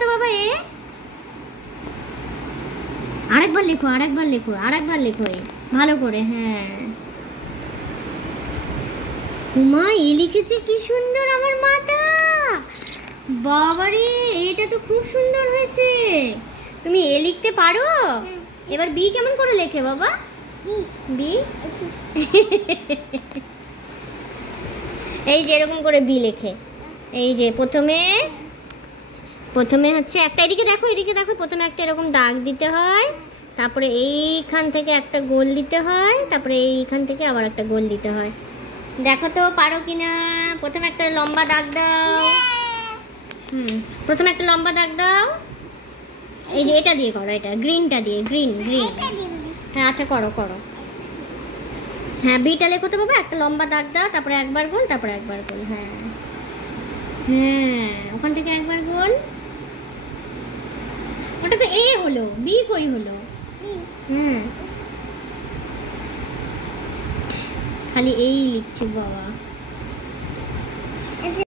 তো বাবা এ, আরেকবার লেখো, আরেকবার লেখো, আরেকবার লেখো এ ভালো করে। হ্যাঁ উমা এ লিখেছে কি সুন্দর আমার মাটা, বাবারে এটা তো খুব সুন্দর হয়েছে। তুমি এ লিখতে পারো? এবার বি কেমন করে লেখে বাবা? বি এই যে এরকম করে বি লেখে। এই যে প্রথমে প্রথমে হচ্ছে একটা, এদিকে দেখো, এদিকে দেখো, প্রথমে একটা এরকম দাগ দিতে হয়, তারপরে এইখান থেকে একটা গোল দিতে হয়, তারপরে এইখান থেকে আবার একটা গোল দিতে হয়। দেখো তো পারো কিনা। প্রথমে একটা লম্বা দাগ দাও। প্রথমে একটা লম্বা দাগ দাও। এই যে এটা দিয়ে করো, এটা গ্রিনটা দিয়ে, গ্রিন গ্রিন। হ্যাঁ আচ্ছা করো করো। হ্যাঁ বিটা লেখো তো বাবা, একটা লম্বা দাগ দাও, তারপরে একবার গোল, তারপরে একবার গোল। হ্যাঁ হ্যাঁ ওখান থেকে একবার গোল। ওটা তো এ হলো, বি কই হলো? হুম খালি এই লিখছে বাবা।